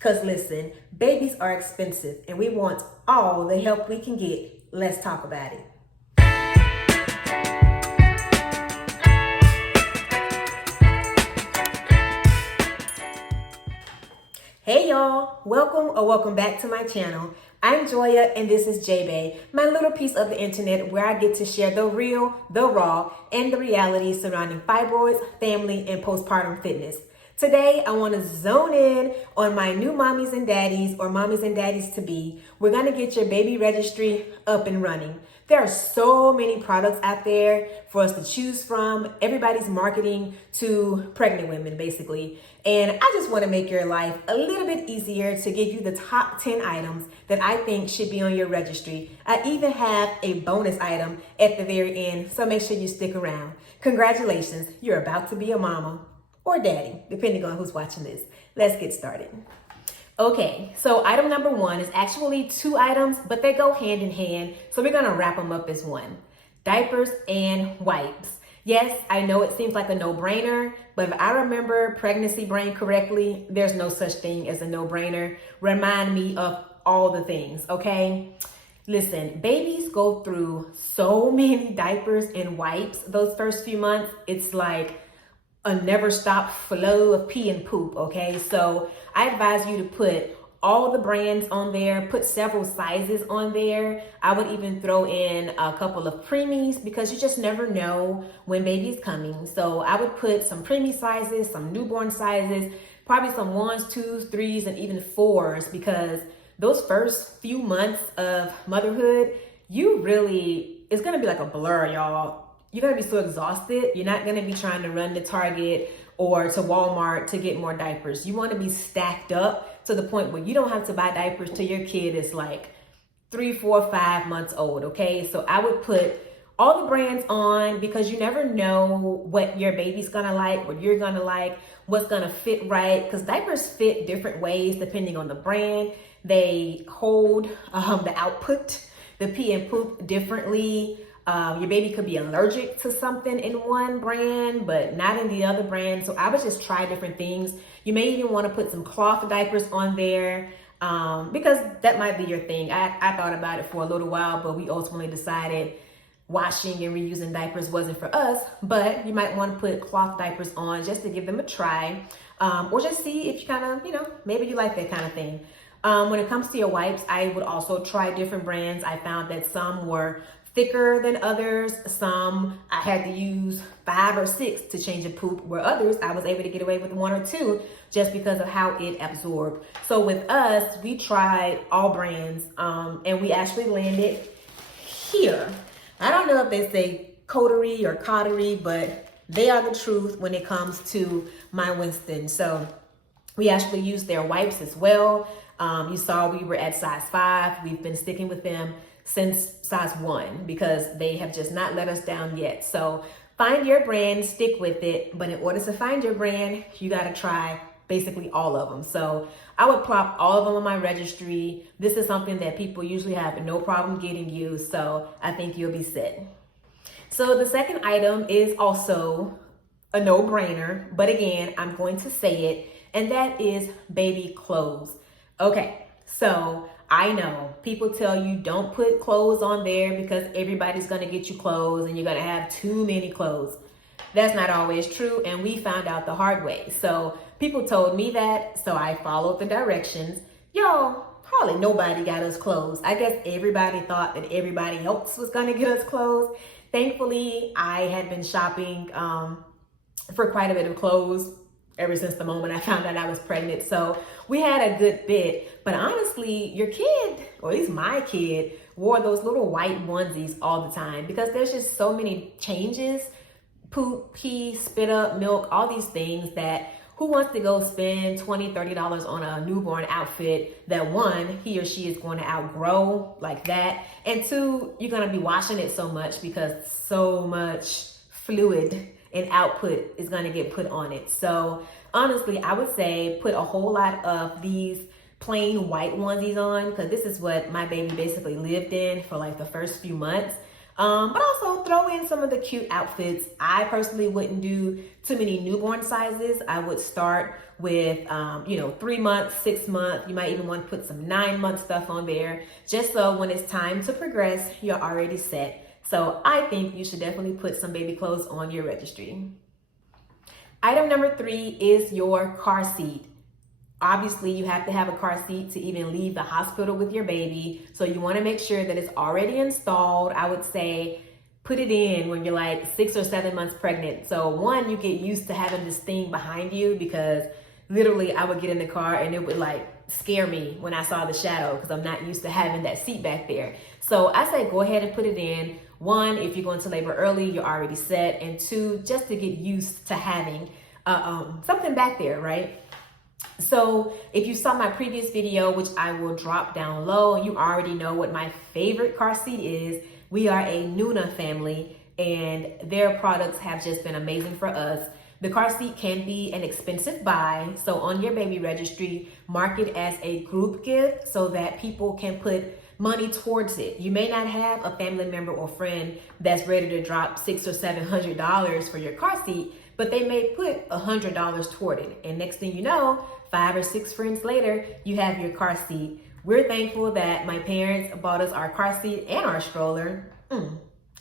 Because listen, babies are expensive and we want all the help we can get. Let's talk about it. Hey y'all, welcome back to my channel. I'm Joya and this is J-Bay, my little piece of the internet where I get to share the real, the raw, and the reality surrounding fibroids, family, and postpartum fitness. Today, I want to zone in on my new mommies and daddies or mommies and daddies to be. We're going to get your baby registry up and running. There are so many products out there for us to choose from. Everybody's marketing to pregnant women, basically. And I just want to make your life a little bit easier to give you the top 10 items that I think should be on your registry. I even have a bonus item at the very end, so make sure you stick around. Congratulations, you're about to be a mama. Or daddy, depending on who's watching this. Let's get started. Okay, so item number one is actually two items, but they go hand in hand. So we're gonna wrap them up as one. Diapers and wipes. Yes, I know it seems like a no-brainer, but if I remember pregnancy brain correctly, there's no such thing as a no-brainer. Remind me of all the things, okay? Listen, babies go through so many diapers and wipes those first few months. It's like a never stop flow of pee and poop, okay? So I advise you to put all the brands on there, put several sizes on there. I would even throw in a couple of preemies because you just never know when baby's coming. So I would put some preemie sizes, some newborn sizes, probably some 1s, 2s, 3s, and even 4s, because those first few months of motherhood, it's gonna be like a blur, y'all. You're gonna be so exhausted. You're not gonna be trying to run to Target or to Walmart to get more diapers. You wanna be stacked up to the point where you don't have to buy diapers till your kid is like 3, 4, 5 months old, okay? So I would put all the brands on because you never know what your baby's gonna like, what you're gonna like, what's gonna fit right, because diapers fit different ways depending on the brand. They hold the output, the pee and poop differently. Your baby could be allergic to something in one brand, but not in the other brand. So I would just try different things. You may even want to put some cloth diapers on there because that might be your thing. I thought about it for a little while, but we ultimately decided washing and reusing diapers wasn't for us. But you might want to put cloth diapers on just to give them a try, or just see if you kind of, maybe you like that kind of thing. When it comes to your wipes, I would also try different brands. I found that some were thicker than others. Some I had to use 5 or 6 to change a poop, where others I was able to get away with 1 or 2 just because of how it absorbed. So with us, we tried all brands and we actually landed here. I don't know if they say coterie or cottery, but they are the truth when it comes to my Winston. So we actually used their wipes as well. You saw we were at size 5. We've been sticking with them since size 1 because they have just not let us down yet. So find your brand, stick with it. But in order to find your brand, you got to try basically all of them. So I would plop all of them on my registry. This is something that people usually have no problem getting used. So I think you'll be set. So the second item is also a no-brainer, but again, I'm going to say it, and that is baby clothes. Okay, so I know people tell you don't put clothes on there because everybody's gonna get you clothes and you're gonna have too many clothes. That's not always true, and we found out the hard way. So people told me that, so I followed the directions. Y'all, hardly nobody got us clothes. I guess everybody thought that everybody else was gonna get us clothes. Thankfully, I had been shopping for quite a bit of clothes ever since the moment I found out I was pregnant. So we had a good bit, but honestly, your kid, or at least my kid, wore those little white onesies all the time because there's just so many changes, poop, pee, spit up, milk, all these things that who wants to go spend $20, $30 on a newborn outfit that 1, he or she is going to outgrow like that, and 2, you're going to be washing it so much because so much fluid and output is going to get put on it. So honestly, I would say put a whole lot of these plain white onesies on because this is what my baby basically lived in for like the first few months. But also throw in some of the cute outfits. I personally wouldn't do too many newborn sizes. I would start with, 3 months, 6 months. You might even want to put some 9-month stuff on there, just so when it's time to progress, you're already set. So I think you should definitely put some baby clothes on your registry. Item number 3 is your car seat. Obviously, you have to have a car seat to even leave the hospital with your baby. So you want to make sure that it's already installed. I would say put it in when you're like 6 or 7 months pregnant. So one, you get used to having this thing behind you, because literally I would get in the car and it would like scare me when I saw the shadow, because I'm not used to having that seat back there. So I say go ahead and put it in. One, if you're going to labor early, you're already set. And two, just to get used to having something back there, right? So if you saw my previous video, which I will drop down low, you already know what my favorite car seat is. We are a Nuna family, and their products have just been amazing for us. The car seat can be an expensive buy, so on your baby registry, mark it as a group gift so that people can put money towards it. You may not have a family member or friend that's ready to drop $600 or $700 for your car seat, but they may put $100 toward it. And next thing you know, 5 or 6 friends later, you have your car seat. We're thankful that my parents bought us our car seat and our stroller.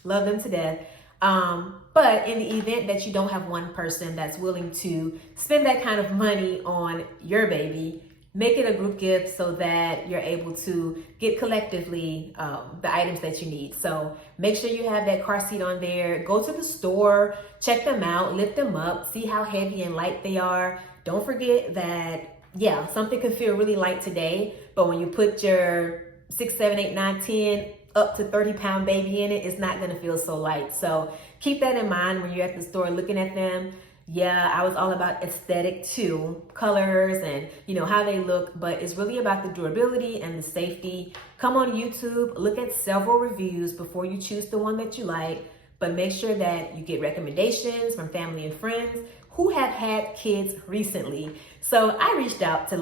Love them to death. But in the event that you don't have one person that's willing to spend that kind of money on your baby, make it a group gift so that you're able to get collectively the items that you need. So make sure you have that car seat on there. Go to the store, check them out, lift them up, see how heavy and light they are. Don't forget that, yeah, something can feel really light today, but when you put your 6, 7, 8, 9, 10, up to 30-pound baby in it, it's not gonna feel so light. So keep that in mind when you're at the store looking at them. Yeah, I was all about aesthetic too, colors and how they look, but it's really about the durability and the safety. Come on YouTube, look at several reviews before you choose the one that you like, but make sure that you get recommendations from family and friends who have had kids recently. So I reached out to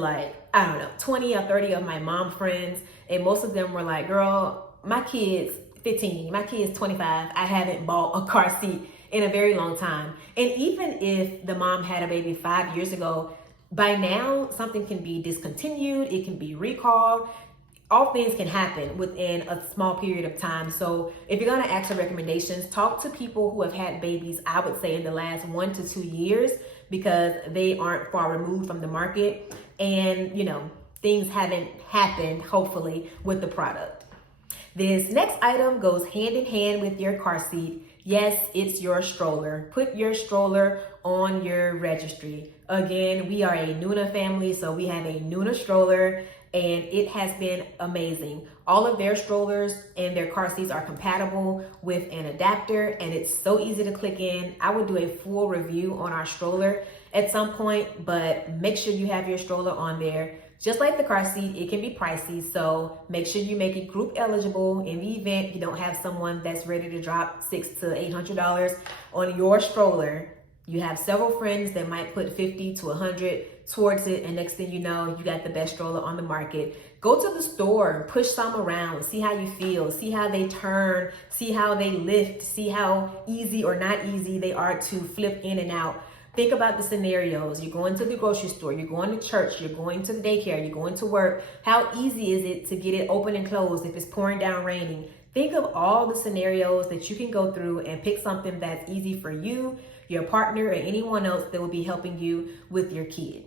20 or 30 of my mom friends, and most of them were like, girl, my kid's 15, my kid's 25, I haven't bought a car seat in a very long time. And even if the mom had a baby 5 years ago, by now something can be discontinued, it can be recalled. All things can happen within a small period of time. So if you're gonna ask for recommendations, talk to people who have had babies, I would say in the last 1 to 2 years, because they aren't far removed from the market, and things haven't happened, hopefully, with the product. This next item goes hand in hand with your car seat. Yes, it's your stroller. Put your stroller on your registry. Again, we are a Nuna family, so we have a Nuna stroller, and it has been amazing. All of their strollers and their car seats are compatible with an adapter, and it's so easy to click in. I would do a full review on our stroller at some point, but make sure you have your stroller on there. Just like the car seat, it can be pricey, so make sure you make it group eligible. In the event you don't have someone that's ready to drop $600 to $800 on your stroller, you have several friends that might put $50 to $100 towards it, and next thing you know, you got the best stroller on the market. Go to the store, push some around, see how you feel, see how they turn, see how they lift, see how easy or not easy they are to flip in and out. Think about the scenarios. You're going to the grocery store, you're going to church, you're going to the daycare, you're going to work. How easy is it to get it open and closed if it's pouring down raining? Think of all the scenarios that you can go through and pick something that's easy for you, your partner, or anyone else that will be helping you with your kid.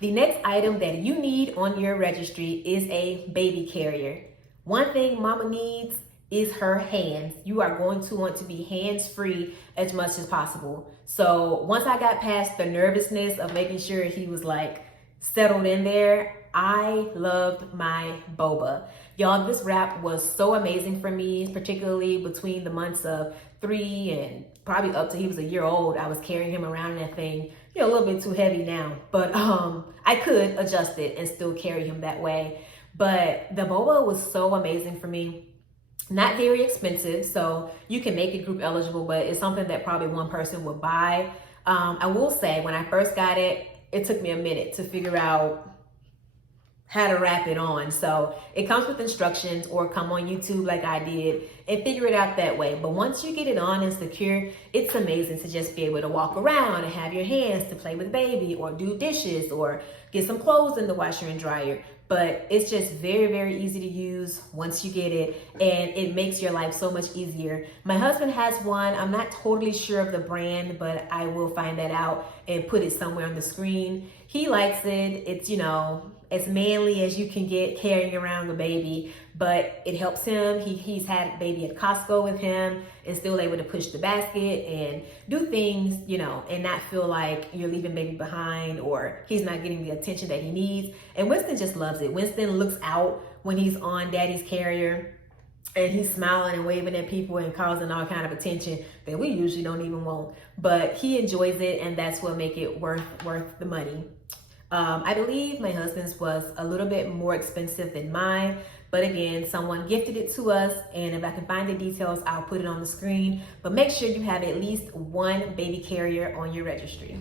The next item that you need on your registry is a baby carrier. One thing mama needs is her hands. You are going to want to be hands-free as much as possible. So once I got past the nervousness of making sure he was settled in there, I loved my boba. Y'all, this wrap was so amazing for me, particularly between the months of 3 and probably up to he was a year old. I was carrying him around in that thing, a little bit too heavy now, but I could adjust it and still carry him that way. But the boba was so amazing for me. Not very expensive, so you can make it group eligible, but it's something that probably one person would buy. I will say, when I first got it, it took me a minute to figure out how to wrap it on. So it comes with instructions, or come on YouTube like I did and figure it out that way. But once you get it on and secure, it's amazing to just be able to walk around and have your hands to play with baby, or do dishes, or get some clothes in the washer and dryer. But it's just very, very easy to use once you get it, and it makes your life so much easier. My husband has one. I'm not totally sure of the brand, but I will find that out and put it somewhere on the screen. He likes it. It's, you know, as manly as you can get carrying around the baby, but it helps him. He's had baby at Costco with him and still able to push the basket and do things, you know, and not feel like you're leaving baby behind or he's not getting the attention that he needs. And Winston just loves it. Winston looks out when he's on daddy's carrier, and he's smiling and waving at people and causing all kind of attention that we usually don't even want. But he enjoys it, and that's what make it worth the money. I believe my husband's was a little bit more expensive than mine, but again, someone gifted it to us, and if I can find the details, I'll put it on the screen. But make sure you have at least one baby carrier on your registry.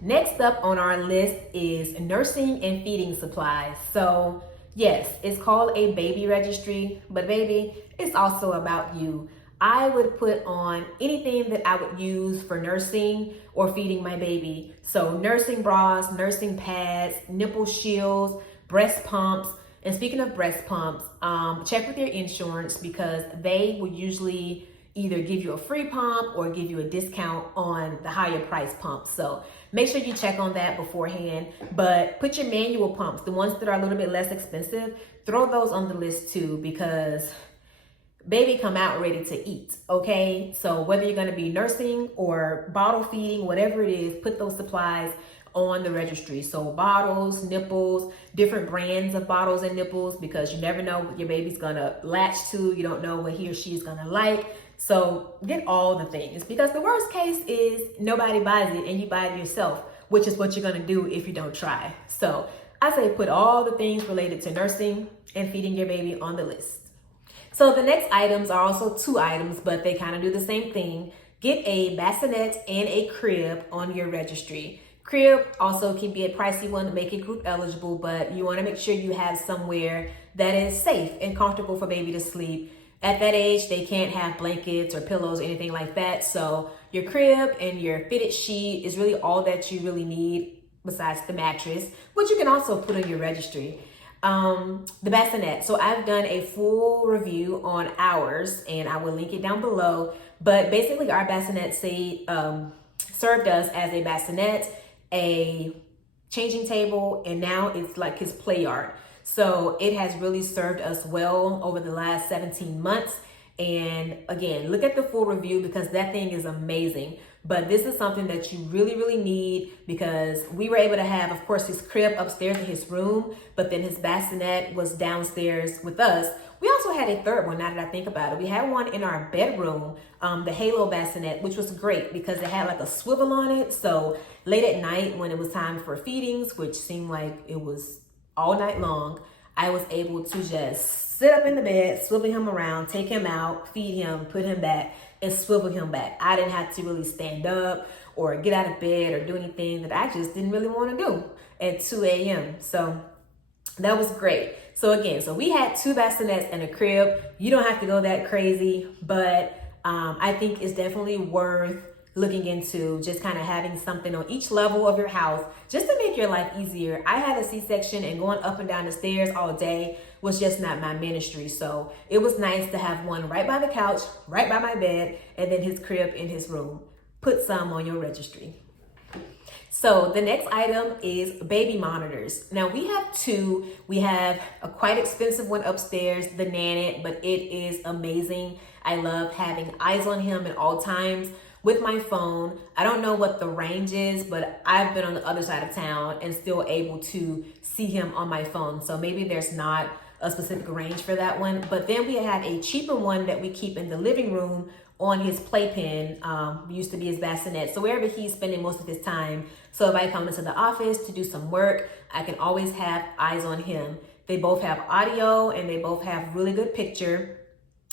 Next up on our list is nursing and feeding supplies. So yes, it's called a baby registry, but baby, it's also about you. I would put on anything that I would use for nursing or feeding my baby. So nursing bras, nursing pads, nipple shields, breast pumps. And speaking of breast pumps, check with your insurance, because they will usually either give you a free pump or give you a discount on the higher price pumps. So make sure you check on that beforehand. But put your manual pumps, the ones that are a little bit less expensive, throw those on the list too, because baby come out ready to eat, okay? So whether you're gonna be nursing or bottle feeding, whatever it is, put those supplies on the registry. So bottles, nipples, different brands of bottles and nipples, because you never know what your baby's gonna latch to. You don't know what he or she is gonna like. So get all the things, because the worst case is nobody buys it and you buy it yourself, which is what you're gonna do if you don't try. So I say put all the things related to nursing and feeding your baby on the list. So the next items are also 2 items, but they kind of do the same thing. Get a bassinet and a crib on your registry. Crib also can be a pricey one to make it group eligible, but you want to make sure you have somewhere that is safe and comfortable for baby to sleep. At that age, they can't have blankets or pillows or anything like that. So your crib and your fitted sheet is really all that you really need, besides the mattress, which you can also put on your registry. The bassinet. So I've done a full review on ours, and I will link it down below. But basically our bassinet served us as a bassinet, a changing table, and now it's like his play yard. So it has really served us well over the last 17 months. And again, look at the full review, because that thing is amazing. But this is something that you really, really need, because we were able to have, of course, his crib upstairs in his room, but then his bassinet was downstairs with us. We also had a third one, now that I think about it. We had one in our bedroom, the Halo bassinet, which was great because it had like a swivel on it. So late at night when it was time for feedings, which seemed like it was all night long, I was able to just sit up in the bed, swivel him around, take him out, feed him, put him back, and swivel him back. I didn't have to really stand up or get out of bed or do anything that I just didn't really want to do at 2 a.m. So that was great. So again, so we had 2 bassinets and a crib. You don't have to go that crazy, but I think it's definitely worth looking into, just kind of having something on each level of your house just to make your life easier. I had a C-section, and going up and down the stairs all day was just not my ministry. So it was nice to have one right by the couch, right by my bed, and then his crib in his room. Put some on your registry. So the next item is baby monitors. Now we have 2. We have a quite expensive one upstairs, the Nanit, but it is amazing. I love having eyes on him at all times with my phone. I don't know what the range is, but I've been on the other side of town and still able to see him on my phone. So maybe there's not a specific range for that one. But then we have a cheaper one that we keep in the living room on his playpen, used to be his bassinet. So wherever he's spending most of his time. So if I come into the office to do some work, I can always have eyes on him. They both have audio and they both have really good picture,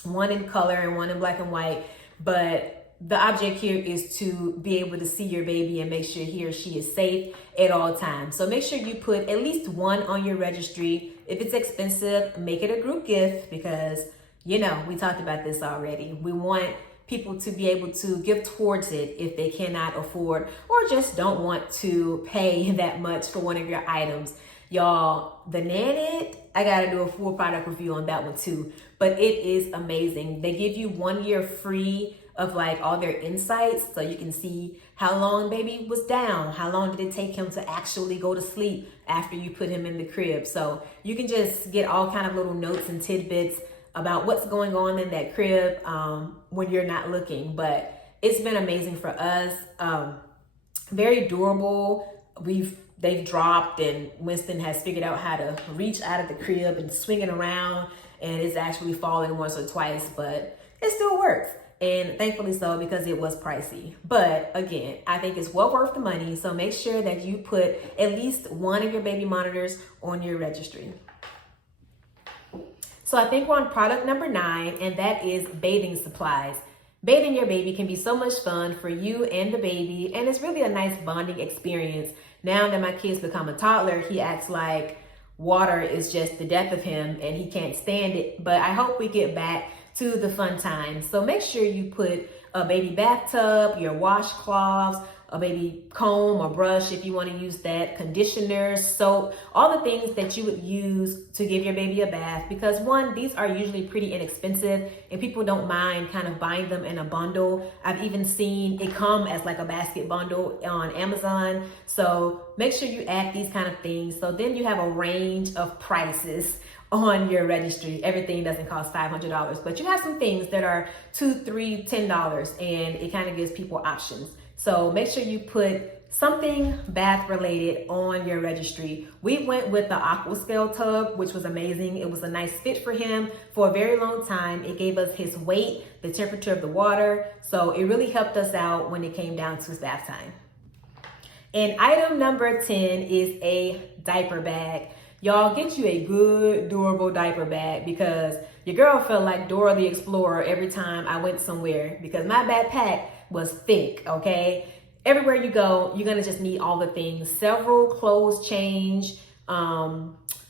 one in color and one in black and white. But the object here is to be able to see your baby and make sure he or she is safe at all times. So make sure you put at least one on your registry. If it's expensive, make it a group gift because, you know, we talked about this already. We want people to be able to give towards it if they cannot afford or just don't want to pay that much for one of your items. Y'all, the Nanit, I gotta do a full product review on that one too, but it is amazing. They give you 1 year free of like all their insights so you can see how long baby was down, how long did it take him to actually go to sleep after you put him in the crib. So you can just get all kind of little notes and tidbits about what's going on in that crib when you're not looking. But it's been amazing for us. Very durable. They've dropped and Winston has figured out how to reach out of the crib and swing it around, and it's actually fallen once or twice, but it still works. And thankfully so, because it was pricey. But again, I think it's well worth the money. So make sure that you put at least one of your baby monitors on your registry. So I think we're on product number 9, and that is bathing supplies. Bathing your baby can be so much fun for you and the baby, and it's really a nice bonding experience. Now that my kid's become a toddler, he acts like water is just the death of him and he can't stand it. But I hope we get back to the fun times. So make sure you put a baby bathtub, your washcloths, a baby comb or brush if you want to use that, conditioner, soap, all the things that you would use to give your baby a bath. Because one, these are usually pretty inexpensive and people don't mind kind of buying them in a bundle. I've even seen it come as like a basket bundle on Amazon. So make sure you add these kind of things. So then you have a range of prices on your registry. Everything doesn't cost $500, but you have some things that are $2, $3, $10, and it kind of gives people options. So make sure you put something bath related on your registry. We went with the aqua scale tub, which was amazing. It was a nice fit for him for a very long time. It gave us his weight, the temperature of the water. So it really helped us out when it came down to his bath time. And item number 10 is a diaper bag. Y'all, get you a good, durable diaper bag because your girl felt like Dora the Explorer every time I went somewhere because my backpack was thick, okay? Everywhere you go, you're gonna just need all the things. Several clothes change,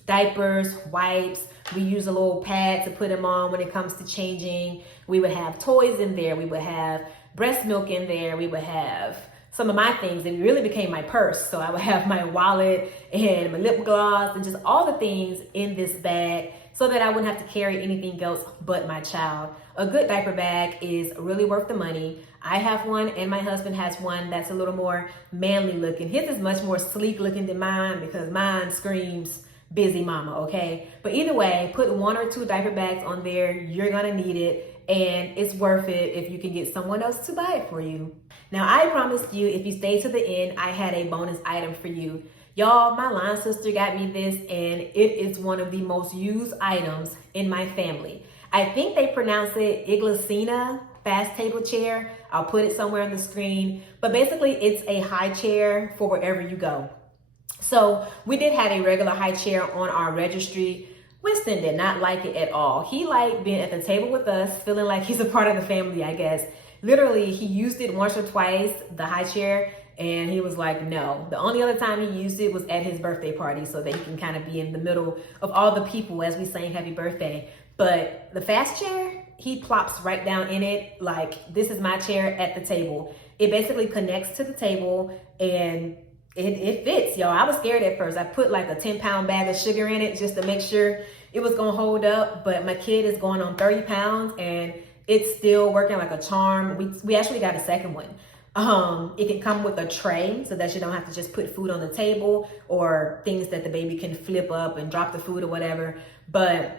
diapers, wipes. We use a little pad to put him on when it comes to changing. We would have toys in there. We would have breast milk in there. We would have some of my things. It really became my purse. So I would have my wallet and my lip gloss and just all the things in this bag so that I wouldn't have to carry anything else but my child. A good diaper bag is really worth the money. I have one and my husband has one that's a little more manly looking. His is much more sleek looking than mine because mine screams busy mama, okay? But either way, put 1 or 2 diaper bags on there. You're gonna need it and it's worth it if you can get someone else to buy it for you. Now, I promised you if you stay to the end, I had a bonus item for you. Y'all, my line sister got me this and it is one of the most used items in my family. I think they pronounce it Iglesina fast table chair. I'll put it somewhere on the screen, but basically it's a high chair for wherever you go. So we did have a regular high chair on our registry. Winston did not like it at all. He liked being at the table with us, feeling like he's a part of the family, I guess. Literally, he used it once or twice, the high chair, and he was like, no. The only other time he used it was at his birthday party so that he can kind of be in the middle of all the people as we sang happy birthday. But the fast chair, he plops right down in it. Like, this is my chair at the table. It basically connects to the table and it fits, y'all. I was scared at first. I put like a 10-pound bag of sugar in it just to make sure it was gonna hold up. But my kid is going on 30 pounds and it's still working like a charm. We actually got a second one. It can come with a tray so that you don't have to just put food on the table or things that the baby can flip up and drop the food or whatever. But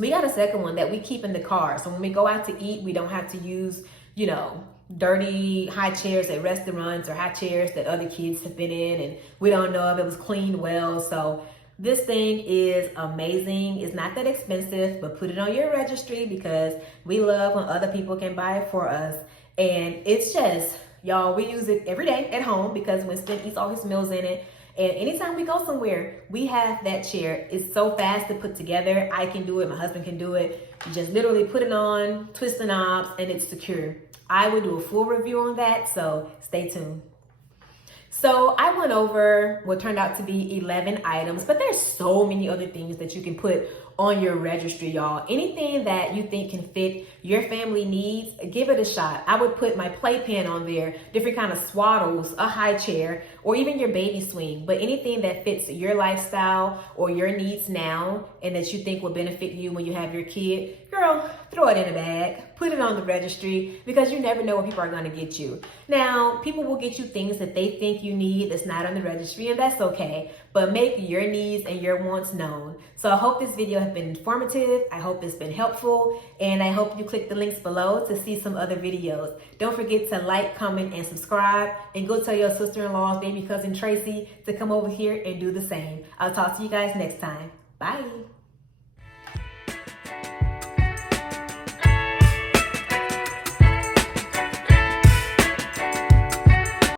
we got a second one that we keep in the car. So when we go out to eat, we don't have to use, you know, dirty high chairs at restaurants or high chairs that other kids have been in. And we don't know if it was cleaned well. So this thing is amazing. It's not that expensive, but put it on your registry because we love when other people can buy it for us. And it's just, y'all, we use it every day at home because Winston eats all his meals in it. And anytime we go somewhere, we have that chair. It's so fast to put together. I can do it, my husband can do it. You just literally put it on, twist the knobs, and it's secure. I will do a full review on that, so stay tuned. So I went over what turned out to be 11 items, but there's so many other things that you can put on your registry, y'all. Anything that you think can fit your family needs, give it a shot. I would put my playpen on there, different kind of swaddles, a high chair, or even your baby swing. But anything that fits your lifestyle or your needs now and that you think will benefit you when you have your kid, girl, throw it in a bag, put it on the registry, because you never know what people are going to get you. Now, people will get you things that they think you need that's not on the registry, and that's okay. But make your needs and your wants known. So I hope this video has been informative. I hope it's been helpful. And I hope you click the links below to see some other videos. Don't forget to like, comment, and subscribe. And go tell your sister-in-law's baby cousin Tracy to come over here and do the same. I'll talk to you guys next time. Bye.